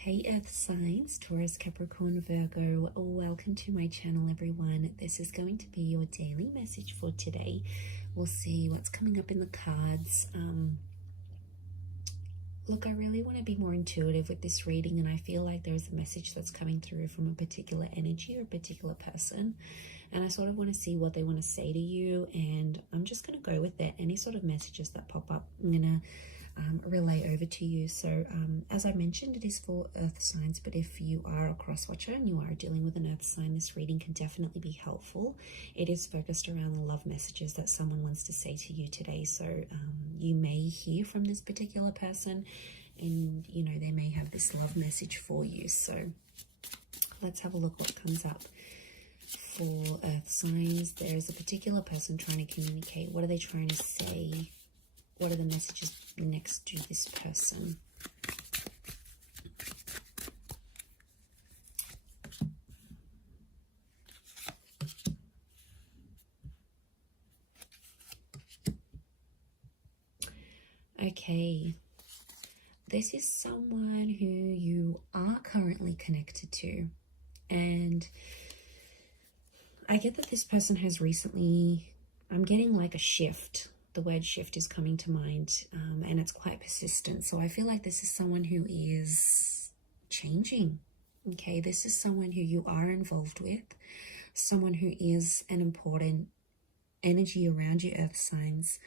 Hey Earth signs, Taurus, Capricorn, Virgo, welcome to my channel everyone. This is going to be your daily message for today. We'll see what's coming up in the cards. Look, I really want to be more intuitive with this reading, and I feel like there's a message that's coming through from a particular energy or a particular person, and I sort of want to see what they want to say to you, and I'm just going to go with it. Any sort of messages that pop up, I'm going to relay over to you. So as I mentioned, it is for earth signs, but if you are a cross watcher and you are dealing with an earth sign, this reading can definitely be helpful. It is focused around the love messages that someone wants to say to you today. So you may hear from this particular person, and you know, they may have this love message for you. So let's have a look what comes up for earth signs. There's a particular person trying to communicate. What are they trying to say? What are the messages next to this person? Okay, this is someone who you are currently connected to, and I get that this person has recently, I'm getting like a shift. The word shift is coming to mind, and it's quite persistent. So I feel like this is someone who is changing. Okay, this is someone who you are involved with, someone who is an important energy around your earth signs.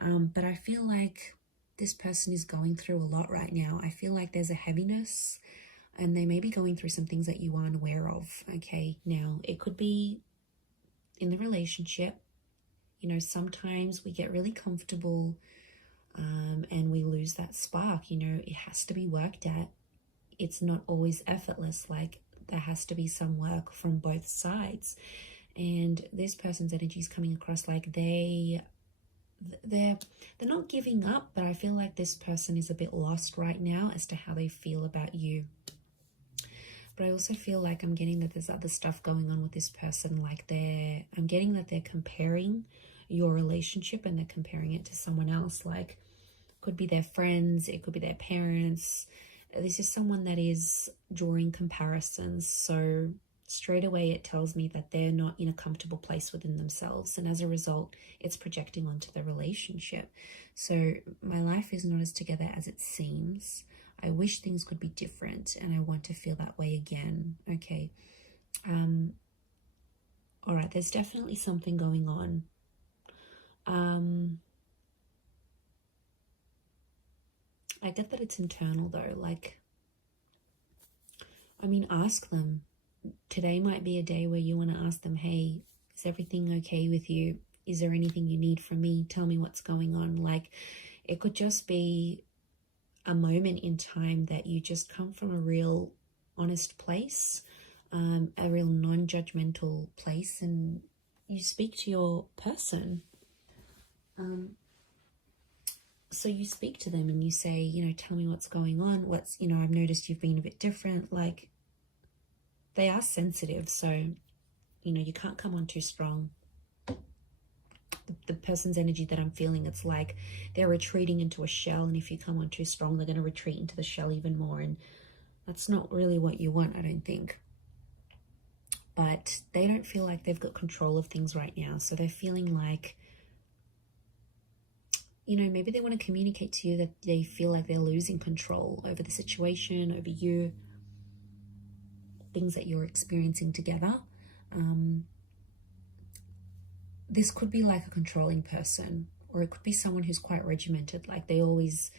But I feel like this person is going through a lot right now. I feel like there's a heaviness, and they may be going through some things that you aren't aware of. Okay, now it could be in the relationship. You know, sometimes we get really comfortable and we lose that spark. You know, it has to be worked at. It's not always effortless. Like, there has to be some work from both sides. And this person's energy is coming across like they're not giving up, but I feel like this person is a bit lost right now as to how they feel about you. But I also feel like I'm getting that there's other stuff going on with this person. Like I'm getting that they're comparing your relationship, and they're comparing it to someone else. Like, could be their friends, it could be their parents. This is someone that is drawing comparisons. So straight away it tells me that they're not in a comfortable place within themselves, and as a result it's projecting onto the relationship. So my life is not as together as it seems. I wish things could be different, and I want to feel that way again. Okay, all right, there's definitely something going on. I get that it's internal though. Like, I mean, ask them. Today might be a day where you want to ask them, hey, is everything okay with you? Is there anything you need from me? Tell me what's going on. Like, it could just be a moment in time that you just come from a real honest place, a real non-judgmental place, and you speak to your person. So you speak to them and you say, you know, tell me what's going on. You know, I've noticed you've been a bit different. Like, they are sensitive, so, you know, you can't come on too strong. The person's energy that I'm feeling, it's like they're retreating into a shell, and if you come on too strong, they're going to retreat into the shell even more, and that's not really what you want, I don't think. But they don't feel like they've got control of things right now, so they're feeling like, you know, maybe they want to communicate to you that they feel like they're losing control over the situation, over you, things that you're experiencing together. This could be like a controlling person, or it could be someone who's quite regimented. Like, they always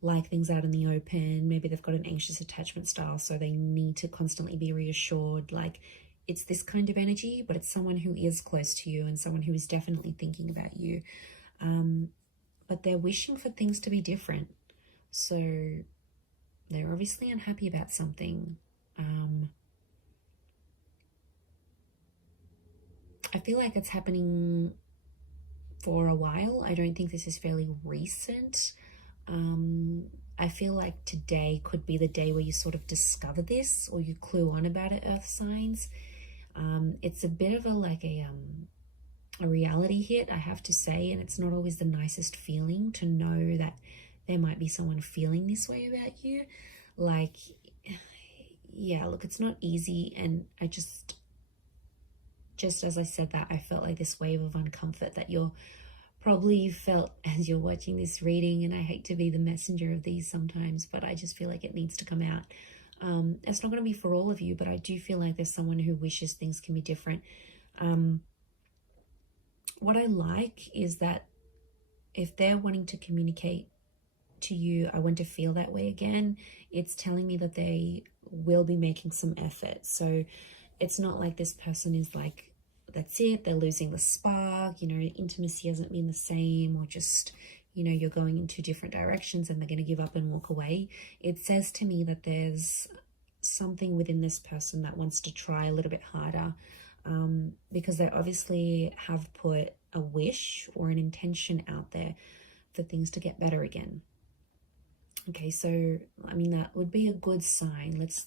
like things out in the open. Maybe they've got an anxious attachment style, so they need to constantly be reassured. Like, it's this kind of energy, but it's someone who is close to you and someone who is definitely thinking about you. But they're wishing for things to be different. So they're obviously unhappy about something. I feel like it's happening for a while. I don't think this is fairly recent. I feel like today could be the day where you sort of discover this, or you clue on about it, earth signs. It's a bit of a reality hit, I have to say, and it's not always the nicest feeling to know that there might be someone feeling this way about you. Like, yeah, look, it's not easy. And I just as I said that, I felt like this wave of uncomfort that you're probably felt as you're watching this reading. And I hate to be the messenger of these sometimes, but I just feel like it needs to come out. It's not going to be for all of you, but I do feel like there's someone who wishes things can be different. What I like is that if they're wanting to communicate to you, I want to feel that way again, it's telling me that they will be making some effort. So it's not like this person is like, that's it, they're losing the spark, you know, intimacy hasn't been the same, or just, you know, you're going in two different directions and they're going to give up and walk away. It says to me that there's something within this person that wants to try a little bit harder, because they obviously have put a wish or an intention out there for things to get better again. Okay, so I mean, that would be a good sign. Let's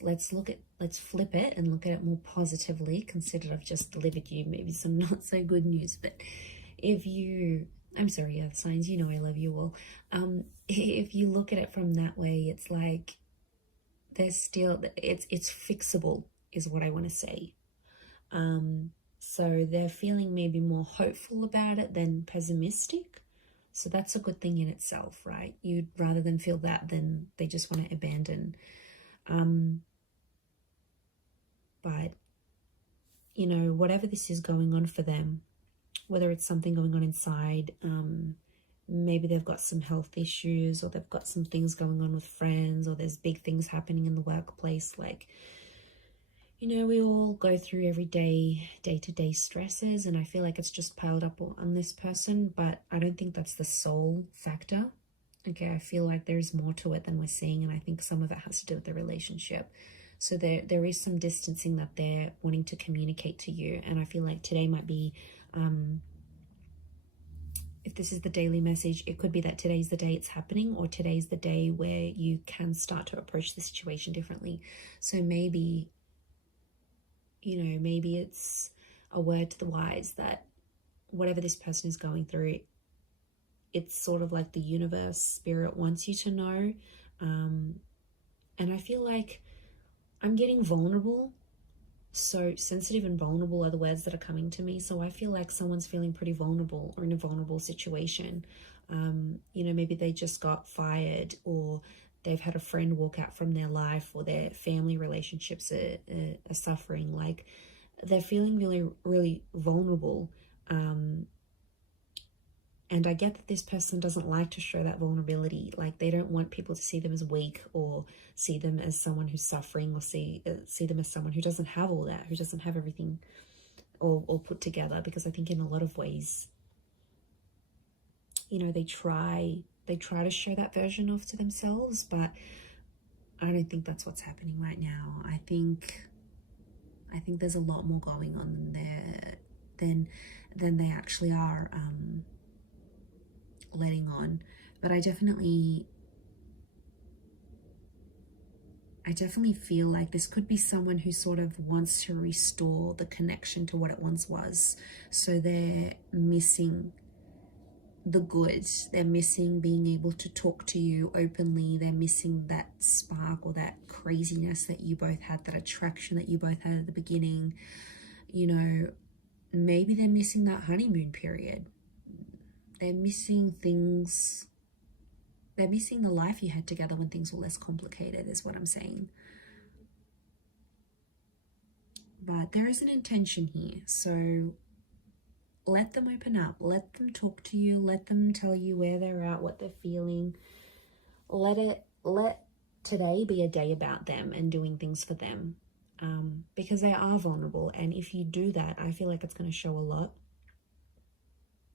flip it and look at it more positively. Consider I've just delivered you maybe some not so good news, but if you, I'm sorry, earth signs, you know I love you all. If you look at it from that way, it's like there's still, it's fixable is what I want to say. So they're feeling maybe more hopeful about it than pessimistic. So that's a good thing in itself, right? You'd rather than feel that than they just want to abandon. But, you know, whatever this is going on for them, whether it's something going on inside, maybe they've got some health issues, or they've got some things going on with friends, or there's big things happening in the workplace. Like, you know, we all go through every day-to-day stresses, and I feel like it's just piled up on this person, but I don't think that's the sole factor. Okay, I feel like there's more to it than we're seeing, and I think some of it has to do with the relationship. So there is some distancing that they're wanting to communicate to you, and I feel like today might be, if this is the daily message, it could be that today's the day it's happening, or today's the day where you can start to approach the situation differently. So maybe, you know, maybe it's a word to the wise that whatever this person is going through, it's sort of like the universe, spirit wants you to know. And I feel like I'm getting vulnerable. So sensitive and vulnerable are the words that are coming to me. So I feel like someone's feeling pretty vulnerable or in a vulnerable situation. You know, maybe they just got fired, or they've had a friend walk out from their life, or their family relationships are suffering. Like, they're feeling really, really vulnerable. And I get that this person doesn't like to show that vulnerability. Like, they don't want people to see them as weak, or see them as someone who's suffering, or see them as someone who doesn't have all that, who doesn't have everything all put together. Because I think in a lot of ways, you know, they try to show that version of to themselves, but I don't think that's what's happening right now. I think there's a lot more going on there than they actually are letting on. But I definitely feel like this could be someone who sort of wants to restore the connection to what it once was. So they're missing the good. They're missing being able to talk to you openly. They're missing that spark or that craziness that you both had, that attraction that you both had at the beginning. You know, maybe they're missing that honeymoon period. They're missing things. They're missing the life you had together when things were less complicated, is what I'm saying. But there is an intention here. So let them open up. Let them talk to you. Let them tell you where they're at, what they're feeling. Let today be a day about them and doing things for them, because they are vulnerable. And if you do that, I feel like it's going to show a lot.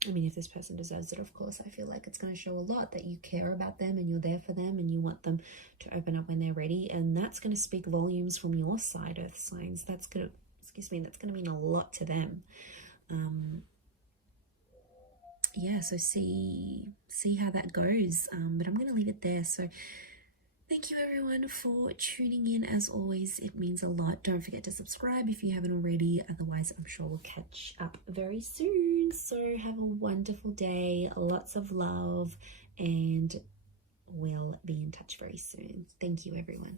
I mean, if this person deserves it, of course, I feel like it's going to show a lot that you care about them and you're there for them and you want them to open up when they're ready. And that's going to speak volumes from your side, earth signs. That's going to, that's going to mean a lot to them. Yeah, so see how that goes. But I'm going to leave it there. So thank you everyone for tuning in. As always, it means a lot. Don't forget to subscribe if you haven't already. Otherwise, I'm sure we'll catch up very soon. So have a wonderful day, lots of love, and we'll be in touch very soon. Thank you everyone.